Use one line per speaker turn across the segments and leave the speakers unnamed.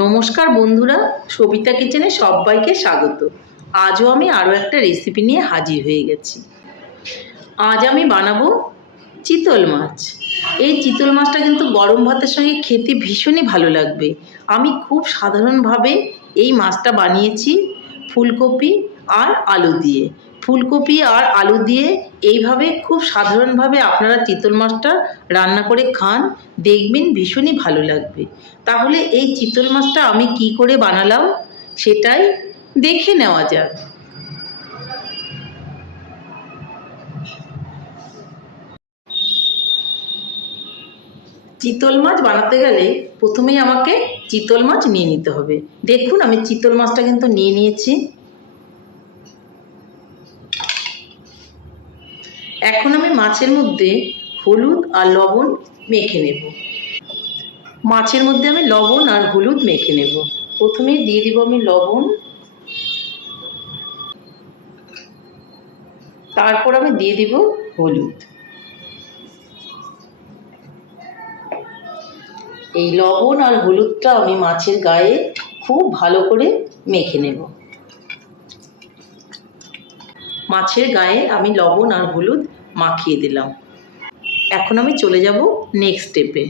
নমস্কার বন্ধুরা, সবিতা কিচেনে সবাইকে স্বাগত। আজও আমি আরও একটা রেসিপি নিয়ে হাজির হয়ে গেছি। আজ আমি বানাবো চিতল মাছ। এই চিতল মাছটা কিন্তু গরম ভাতের সঙ্গে খেতে ভীষণই ভালো লাগবে। আমি খুব সাধারণভাবে এই মাছটা বানিয়েছি ফুলকপি আর আলু দিয়ে। ফুলকপি আর আলু দিয়ে এইভাবে খুব সাধারণভাবে আপনারা চিতল মাছটা রান্না করে খান, দেখবেন ভীষণই ভালো লাগবে। তাহলে এই চিতল মাছটা আমি কি করে বানালাম সেটাই দেখে নেওয়া যাক। চিতল মাছ বানাতে গেলে প্রথমেই আমাকে চিতল মাছ নিয়ে নিতে হবে। দেখুন আমি চিতল মাছটা কিন্তু নিয়ে নিয়েছি। এখন আমি মাছের মধ্যে হলুদ আর লবণ মেখে নেব। মাছের মধ্যে আমি লবণ আর হলুদ মেখে নেব। প্রথমেই দিয়ে দিব আমি লবণ। তারপর আমি দিয়ে দিব হলুদ। এই লবণ আর হলুদটা আমি মাছের গায়ে খুব ভালো করে মেখে নেব। মাছের গায়ে আমি লবণ আর হলুদ মাখিয়ে দিলাম। এখন আমি চলে যাব নেক্সট স্টেপে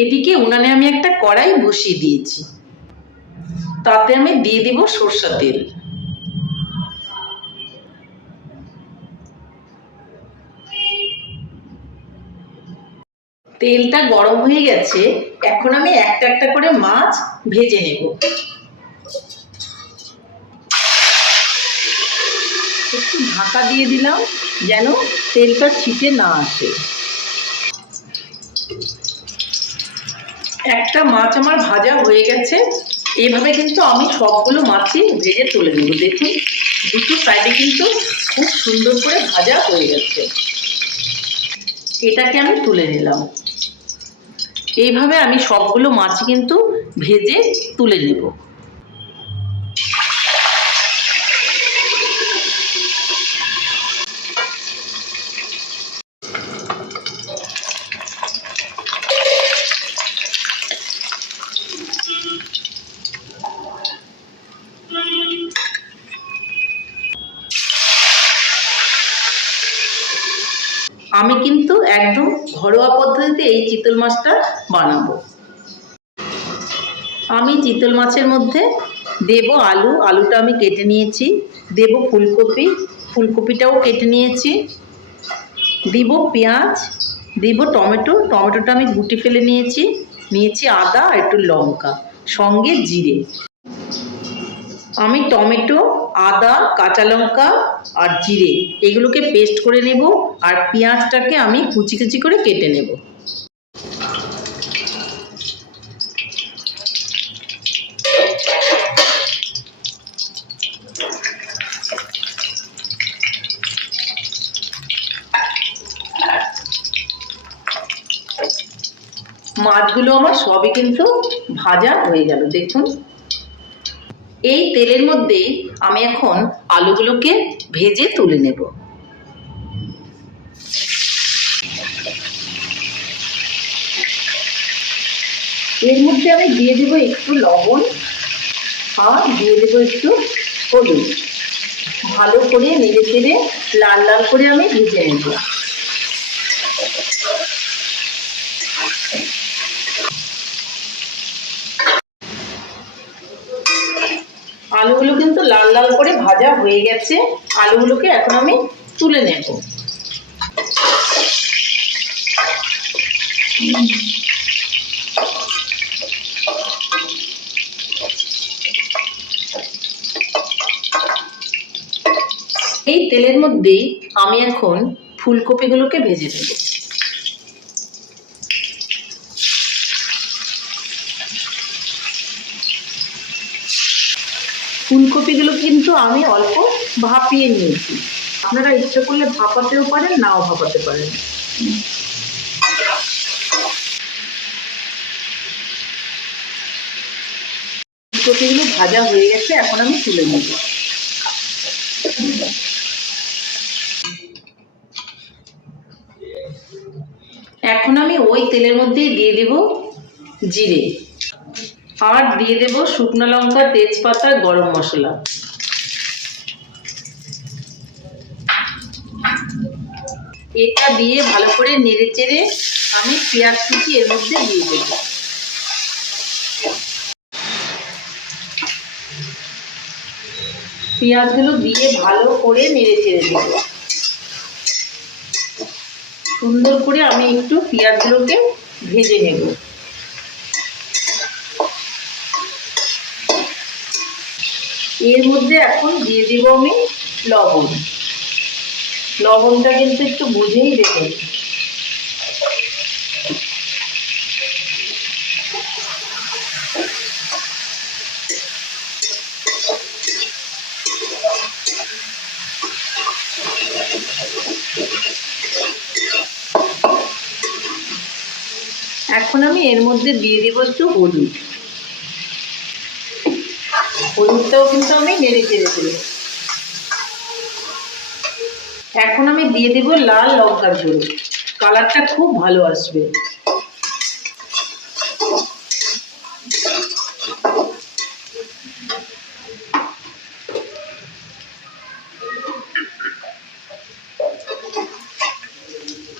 এদিকে উনানে আমি একটা কড়াই বসিয়ে দিয়েছি। তাতে আমি দিয়ে দিব সর্ষা তেল। তেলটা গরম হয়ে গেছে, এখন আমি একটা একটা করে মাছ ভেজে নেব। একটু ঢাকা দিয়ে দিলাম যেন তেলটা ছিটে না আসে। একটা মাছ আমার ভাজা হয়ে গেছে। এইভাবে কিন্তু আমি সবগুলো মাছই ভেজে তুলে নেব। দেখুন, দুটো সাইডে কিন্তু খুব সুন্দর করে ভাজা হয়ে গেছে। এটাকে আমি তুলে নিলাম। এইভাবে আমি সবগুলো মাছ কিন্তু ভেজে তুলে নেব। আমি কিন্তু একদম ঘরোয়া পদ্ধতিতে এই চিতল মাছটা বানাবো। আমি চিতল মাছের মধ্যে দেব আলু। আলুটা আমি কেটে নিয়েছি। দেব ফুলকপি। ফুলকপিটাও কেটে নিয়েছি। দিব পেঁয়াজ। দিব টমেটো। টমেটোটা আমি গুটি ফেলে নিয়েছি। নিয়েছি আদা আর একটু লঙ্কা। সঙ্গে জিরে। আমি টমেটো, আদা, কাঁচা লঙ্কা আর জিরে এগুলোকে পেস্ট করে নেব আর পেঁয়াজটাকে আমি কুচি কুচি করে কেটে নেব। মাছগুলো আমার সবই কিন্তু ভাজা হয়ে গেল, দেখুন। এই তেলের মধ্যেই আমি এখন আলুগুলোকে ভেজে তুলে নেব। এর মধ্যে আমি দিয়ে দেবো একটু লবণ আর দিয়ে দেবো একটু হলুদ। ভালো করে নেড়ে চেড়ে লাল লাল করে আমি ভেজে নেব। আলুগুলো কিন্তু লাল লাল করে ভাজা হয়ে গেছে। আলুগুলোকে এখন আমি তুলে নেব। এই তেলের মধ্যেই আমি এখন ফুলকপিগুলোকে ভেজে নেব। ফুলকপিগুলো কিন্তু আমি অল্প ভাপিয়ে নিয়েছি। আপনারা ইচ্ছে করলে ভাপাতেও পারেন, নাও ভাপাতে পারেন। ফুলকপিগুলো ভাজা হয়ে গেছে, এখন আমি তুলে নেব। এখন আমি ওই তেলের মধ্যেই দিয়ে দেব জিরে। আর দিয়ে দেব শুকনো লঙ্কা, তেজপাতা, গরম মশলা। এটা দিয়ে ভালো করে নেড়ে চেড়ে আমি পেঁয়াজ কুচি এর মধ্যে দিয়ে দেব। পেঁয়াজগুলো দিয়ে ভালো করে নেড়ে চেড়ে দেব। সুন্দর করে আমি একটু পেঁয়াজগুলোকে ভেজে নেব। এর মধ্যে এখন দিয়ে দেবো আমি লবণ। লবণটা কিন্তু একটু বুঝেই দেবেন এখন আমি এর মধ্যে দিয়ে দেবো একটু হলুদ। হলুদটাও কিন্তু আমি নেড়ে চেড়ে দেবো এখন আমি দিয়ে দেব লাল লঙ্কার গুঁড়ো। কালারটা খুব ভালো আসবে।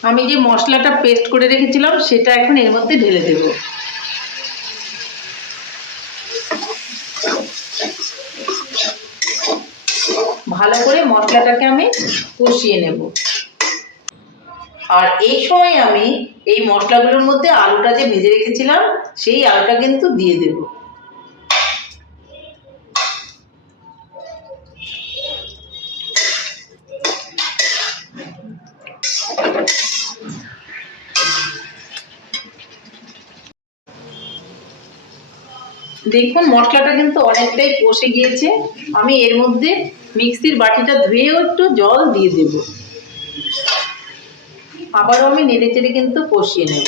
আমি যে মশলাটা পেস্ট করে রেখেছিলাম, সেটা এখন এর মধ্যে ঢেলে দেব ভালো করে মশলাটাকে আমি কষিয়ে নেব। আর এই সময় আমি এই মশলাগুলোর মধ্যে আলুটা যে ভেজে রেখেছিলাম, সেই আলুটা কিন্তু দিয়ে দেব। দেখুন, মশলাটা কিন্তু অনেকটাই কষে গিয়েছে। আমি এর মধ্যে মিক্সির বাটিটা ধুয়েও একটু জল দিয়ে দেব। আবারও আমি নেড়ে চেড়ে কিন্তু কষিয়ে নেব।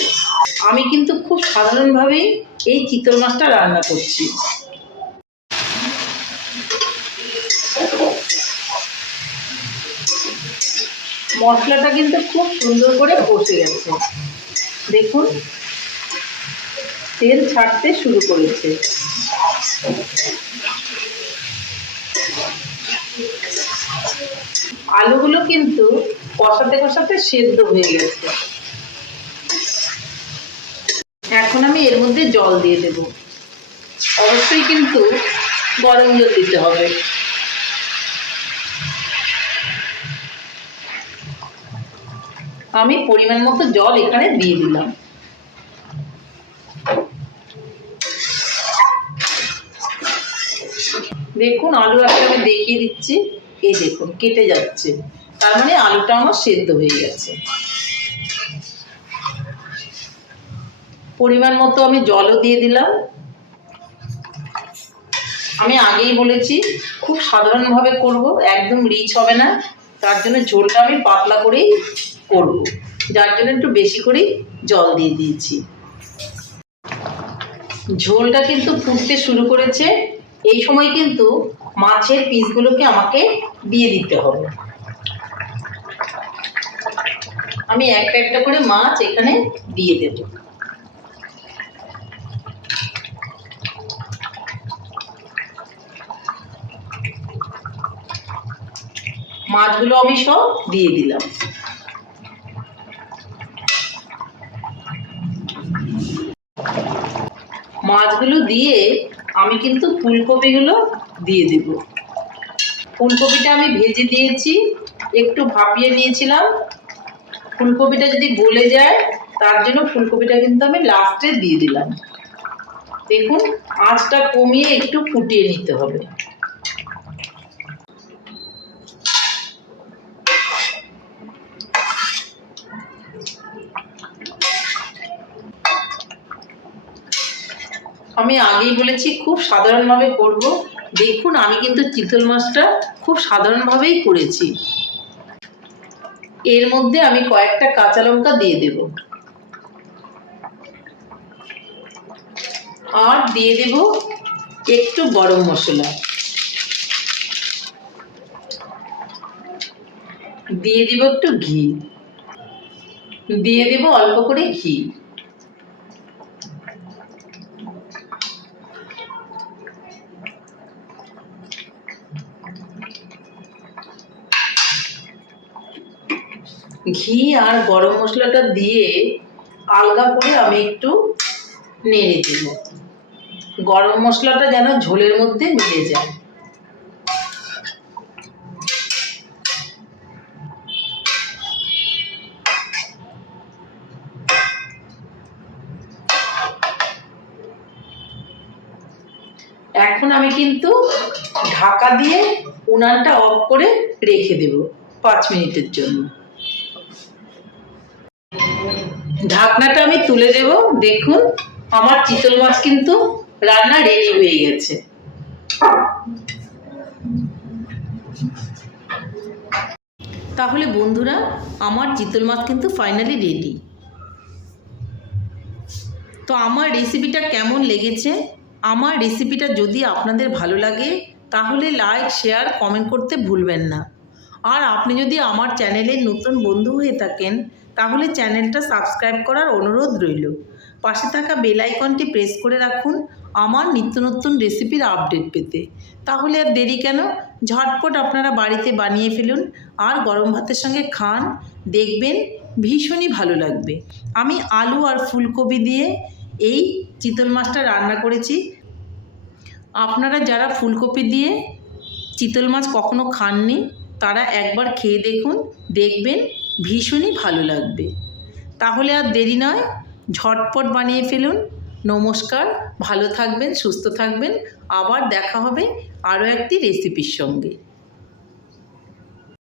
আমি কিন্তু খুব সাধারণভাবেই এই চিতল মাছটা রান্না করছি। মশলাটা কিন্তু খুব সুন্দর করে কষে গেছে। দেখুন তেল ছাড়তে শুরু করেছে। আলুগুলো কিন্তু কষাতে কষাতে সেদ্ধ হয়ে গেছে। এখন আমি এর মধ্যে জল দিয়ে দেব। অবশ্যই কিন্তু গরম জল দিতে হবে। আমি পরিমাণ মতো জল এখানে দিয়ে দিলাম। দেখুন, আলু একটা আমি দেখিয়ে দিচ্ছি। এই দেখুন, কেটে যাচ্ছে। তার মানে আলুটা আমার সেদ্ধ হয়ে গেছে। পরিমাণ মতো আমি জলও দিয়ে দিলাম। আমি আগেই বলেছি, খুব সাধারণভাবে করব, একদম রিচ হবে না। তার জন্য ঝোলটা আমি পাতলা করেই করব। যার জন্য একটু বেশি করেই জল দিয়ে দিয়েছি। ঝোলটা কিন্তু ফুটতে শুরু করেছে। এই সময় কিন্তু মাছের পিসগুলোকে আমাকে দিয়ে দিতে হবে। আমি একটা একটা করে মাছ এখানে দিয়ে দেব। মাছগুলো আমি সব দিয়ে দিলাম। মাছগুলো দিয়ে আমি কিন্তু ফুলকপিগুলো দিয়ে দেব। ফুলকপিটা আমি ভেজে দিয়েছি, একটু ভাপিয়ে নিয়েছিলাম। ফুলকপিটা যদি গলে যায়, তার জন্য ফুলকপিটা কিন্তু আমি লাস্টে দিয়ে দিলাম। দেখুন, আঁচটা কমিয়ে একটু ফুটিয়ে নিতে হবে। আমি আগেই বলেছি, খুব সাধারণভাবে করব। দেখুন, আমি কিন্তু চিতল মাছটা খুব সাধারণভাবেই করেছি। এর মধ্যে আমি কয়েকটা কাঁচা লঙ্কা দিয়ে দেব। আর দিয়ে দেব একটু গরম মশলা। দিয়ে দিব একটু ঘি। দিয়ে দেব অল্প করে ঘি। ঘি আর গরম মশলাটা দিয়ে আলগা করে আমি একটু নেড়ে দেব। গরম মশলাটা যেন ঝোলের মধ্যে মিলে যায়। এখন আমি কিন্তু ঢাকা দিয়ে উনানটা অফ করে রেখে দেব পাঁচ মিনিটের জন্য। ঢাকনাটা আমি তুলে দেব, দেখুন, আমার চিতল মাছ কিন্তু রান্না রেডি হয়ে গেছে। তাহলে বন্ধুরা, আমার চিতল মাছ কিন্তু ফাইনালি রেডি তো আমার রেসিপিটা কেমন লেগেছে? আমার রেসিপিটা যদি আপনাদের ভালো লাগে, তাহলে লাইক শেয়ার কমেন্ট করতে ভুলবেন না। আর আপনি যদি আমার চ্যানেলের নতুন বন্ধু হয়ে থাকেন তাহলে চ্যানেলটা সাবস্ক্রাইব করার অনুরোধ রইল। পাশে থাকা বেল আইকনটি প্রেস করে রাখুন আমার নিত্য নতুন রেসিপির আপডেট পেতে। তাহলে আর দেরি কেন? ঝটপট আপনারা বাড়িতে বানিয়ে ফেলুন আর গরম ভাতের সঙ্গে খান, দেখবেন ভীষণই ভালো লাগবে। আমি আলু আর ফুলকপি দিয়ে এই চিতল মাছটা রান্না করেছি। আপনারা যারা ফুলকপি দিয়ে চিতল মাছ কখনো খাননি, তারা একবার খেয়ে দেখুন, দেখবেন ভীষণই ভালো লাগবে। তাহলে আর দেরি নয়, ঝটপট বানিয়ে ফেলুন। নমস্কার, ভালো থাকবেন, সুস্থ থাকবেন। আবার দেখা হবে আরও একটি রেসিপির সঙ্গে।